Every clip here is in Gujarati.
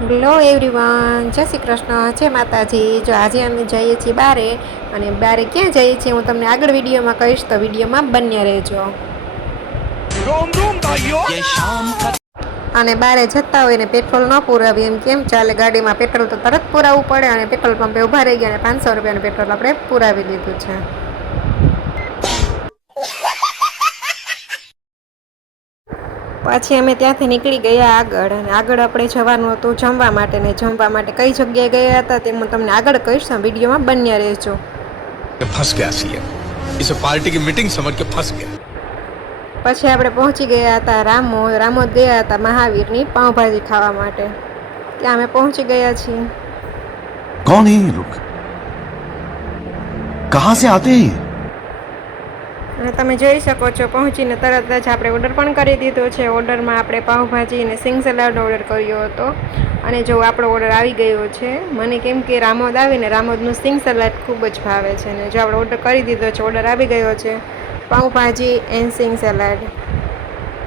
હેલો એવરીવન, જય શ્રી કૃષ્ણ, જય માતાજી. જો આજે અમે જઈએ છીએ બારે, અને બારે ક્યાં જઈએ છીએ હું તમને આગળ વિડીયોમાં કહીશ, તો વિડીયોમાં બન્યા રહેજો. અને બારે જતા હોય ને પેટ્રોલ ન પુરાવીએ એમ કેમ ચાલે? ગાડીમાં પેટ્રોલ તો તરત પુરાવવું પડે, અને પેટ્રોલ પંપે ઊભા રહી ગયા અને 500 રૂપિયાનું પેટ્રોલ આપણે પુરાવી લીધું છે. પછી અમે ત્યાંથી નીકળી ગયા આગળ, અને આગળ આપણે જવાનું હતું જમવા માટે. ને જમવા માટે કઈ જગ્યાએ ગયા હતા તે હું તમને આગળ કહીશ, વિડીયોમાં બન્યા રહેજો. फंस गया सीएम, इसे पार्टी की मीटिंग समझ के फंस गया. પછી આપણે પહોંચી ગયા હતા રામોદ ગયા હતા મહાવીરની પાઉંભાજી ખાવા માટે. ત્યાં અમે પહોંચી ગયા છીએ. कौन है ये लोग? कहां से आते हैं? અને તમે જોઈ શકો છો, પહોંચીને તરત જ આપણે ઓર્ડર પણ કરી દીધો છે. ઓર્ડરમાં આપણે પાઉંભાજી અને સિંગ સલાડનો ઓર્ડર કર્યો હતો. અને જો આપણો ઓર્ડર આવી ગયો છે. મને કેમ કે રામોદ આવીને રામોદનું સિંગ સલાડ ખૂબ જ ભાવે છે. ને જો આપણે ઓર્ડર કરી દીધો છે, ઓર્ડર આવી ગયો છે પાઉંભાજી એન્ડ સિંગ સલાડ,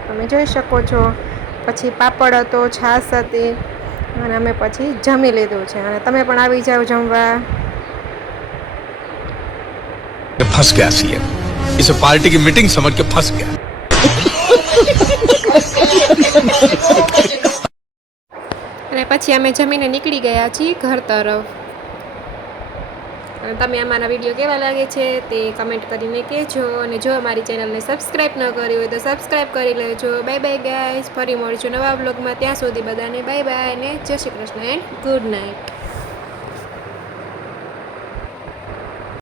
તમે જોઈ શકો છો. પછી પાપડ હતો, છાશ હતી, અને અમે પછી જમી લીધું છે. અને તમે પણ આવી જાઓ જમવા. फंस गया सीएम, इसे पार्टी की मीटिंग समझ के फंस गया. અને પછી અમે જમીને નીકળી ગયા છીએ ઘર તરફ. અને તમે અમારા વિડીયો કેવા લાગે છે તે કમેન્ટ કરીને કહેજો. અને જો અમારી ચેનલને સબસ્ક્રાઈબ ન કરી હોય તો સબસ્ક્રાઈબ કરી લેજો. બાય બાય ગાઈઝ, ફરી મળીશું નવા બ્લોગમાં. ત્યાં સુધી બધાને બાય બાય ને જય Shri Krishna and good night.